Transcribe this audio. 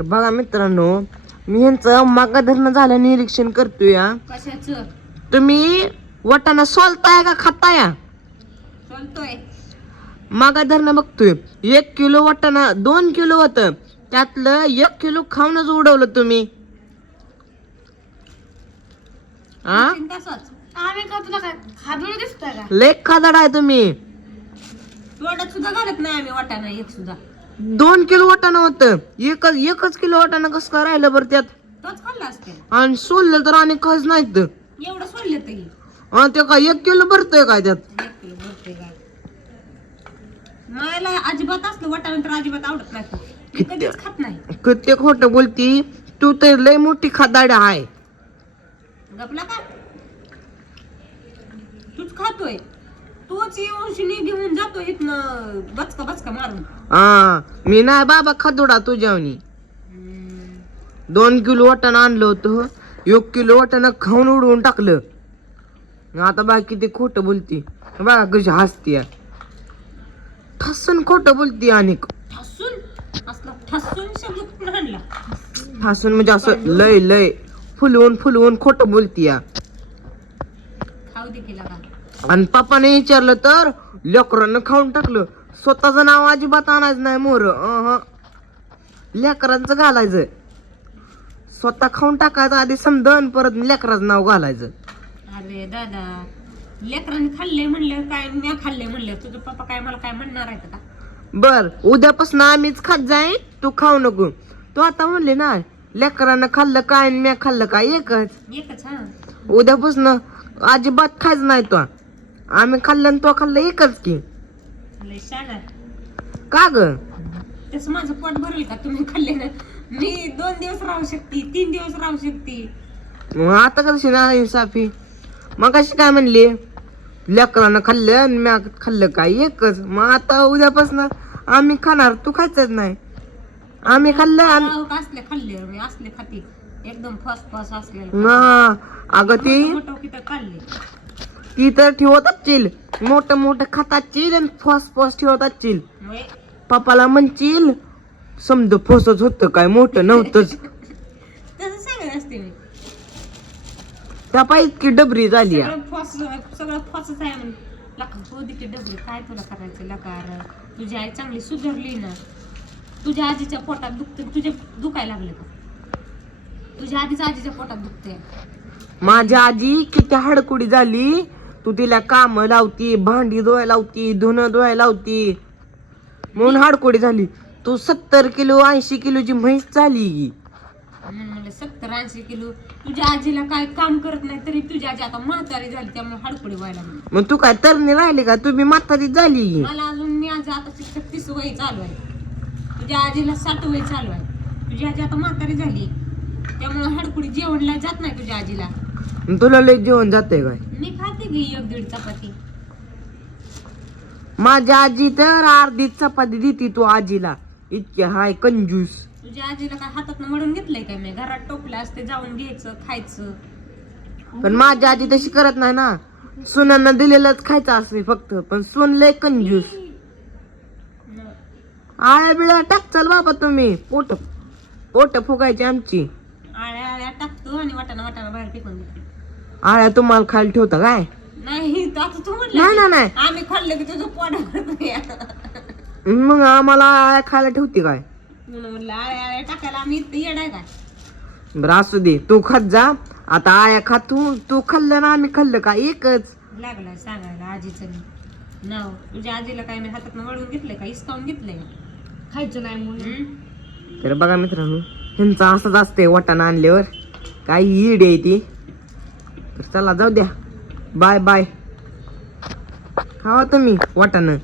बघा मित्रांनो, मी ह्यांचं मागा धरणं झालं निरीक्षण करतोय. कशाचं? तुम्ही वाटाणा सोलताय का खाताय? सोलतोय. मागा धरणं बघतोय. 1 किलो वाटाणा 2 किलो होत, त्यातलं 1 किलो खाऊनच उडवलं तुम्ही. आम्ही का तुला काय खादून दिसतोय का? लेख खादाड आहे तुम्ही. तोंडात सुद्धा घालत नाही आम्ही वाटाणा एक सुद्धा. 2 किलो वाटाणा होत, एकच किलो वाटाणा कसं काय राहिलं बरं त्यात? तोच खाल्ला असते. आणि सोललं तर आणि खच नाहीत. एवढं सोडलं ते काय 1 किलो भरतोय काय त्यात? मला अजिबात असलं वाटाणा तर अजिबात आवडत नाही. मी कधीच खात नाही. किती खोटं बोलती तू, तर लय मोठी खादाड आहे. गपला का? तूच खातोय. तूच येऊन घेऊन जातो इथनं बचका बचका मारून. मी नाही बाबा खादोडा तुझ्यावनी. 2 किलो वाटाणा आणलं होतं, 1 किलो वाटाणा खाऊन उडवून टाकलं. आता बघा किती खोटं बोलती. बघा कशी हसती. ठसून खोटं बोलती. आणि ठसून शब्द कुठून आणला? ठसून म्हणजे असं लय लय फुलवून खोटं बोलती. खाऊ दे केला का? आणि पप्पाने विचारलं तर लेकरांना खाऊन टाकलं. स्वतःचं नाव अजिबात आणायचं नाही मोर. लेकरांचं घालायचं. स्वतः खाऊन टाकायचं आधी समजून, परत लेकराचं नाव घालायचं. अरे दादा, लेकरांनी खाल्ले म्हणलं काय, मी खाल्ले म्हणलं तुझं पप्पा काय मला काय म्हणणार आहे का? बर, उद्यापासून आम्हीच खात जाईन, तू खाऊ नको. तू आता म्हणले ना लेकरांना खाल्लं काय आणि मी खाल्लं काय एकच. उद्यापासून अजिबात खायचं नाही तो. आम्ही खाल्लं आणि तो खाल्लं एकच की. का ग? तसं माझं पोट भरेल का तुम्ही खाल्ले ना? मी 2 दिवस राहू शकते, 3 दिवस राहू शकते. आता कशी नाही साफी? मग कशी काय म्हणली लेकरांना खाल्लं आणि मी खाल्लं काय एकच. मग आता उद्यापासून आम्ही खाणार, तू खायचंच नाही. आम्ही खाल्लं असले खाल्ले, मी असले खाते एकदम फस असले. अगं ती तर ठेवत असतील, मोठं खाताचील आणि फस ठेवत असतील. पप्पाला म्हणशील समज फसच होत काय, मोठं नव्हतंच. तसं सांगत असते मी. त्या पाय इतकी डबरी झाली. सगळं फसच आहे म्हणून लका होती डबरी. काय तुला करायचं लकार? तुझी आई चांगली सुधारली ना? तुझ्या आजीच्या पोटात दुखते, तुझे दुखायला लागले का? तुझ्या आजीच्या पोटात दुखते. माझी आजी किती हडकुडी झाली. तू तिला काम लावती, भांडी धुवायला लावती, धुणं धुवायला लावती, म्हणून हडकुडी झाली. तू 70 किलो 80 किलोची म्हैस झाली. म्हणलं 70-80 किलो. तुझ्या आजीला काय काम करत नाही तरी तुझी आजी आता म्हातारी झाली, त्यामुळे हडकुडी व्हायला लागली. मग तू काय तरणी राहिली का? तुम्ही म्हातारी झाली. मला अजून मी आजी आता 36 वय चालू आहे. तुझ्या आजीला 60 वय चालू आहे. तुझी आजी आता म्हातारी झाली, त्यामुळे हडकुडी जेवणला जात नाही तुझ्या आजीला. तुला लय जेवण जाते काय? मी खाते की 1-1.5 चपाती. माझी आजी तर अर्धी चपाती देती तू आजीला. इतके हाय कंजूस. तुझ्या आजीला काय हातात मळून घेतलंय काय? मी घरात टोपलं असते, जाऊन घ्यायचं खायचं. पण माझी आजी तशी करत नाही ना. सुनांना दिलेलंच खायचं असते फक्त. पण सून लय कंजूस. आळ्या बिळ्या टाक चल बाबा तुम्ही. पोट फुगायची आमची. आळ्या टाकतो आणि वाटाणा बाहेर फेकून देतो. आळ्या तुम्हाला खायला ठेवता काय? नाही, आता तू म्हणलं नाही आम्ही खाल्लं की तुझं पोट भरत. मग आम्हाला आळ्या खायला ठेवते काय? म्हणलं आळ्या टाकायला आम्ही येडाय काय? बरं असू दे, तू खात जा. आता आळ्या खातो, तू खाल्लं ना आम्ही खाल्लं का एकच. लागलाय सांगायला आजीचं नाव. तुझ्या आजीला काय मी हातात वळून घेतलंय का? हिसकावून घेतलंय का? खायचं नाही म्हणून. तर बघा मित्रांनो, ह्यांचं असंच असते वाटाणा आणल्यावर. काही ईड आहे ती. तर चला जाऊ द्या. बाय. खावा तुम्ही वाटाणा.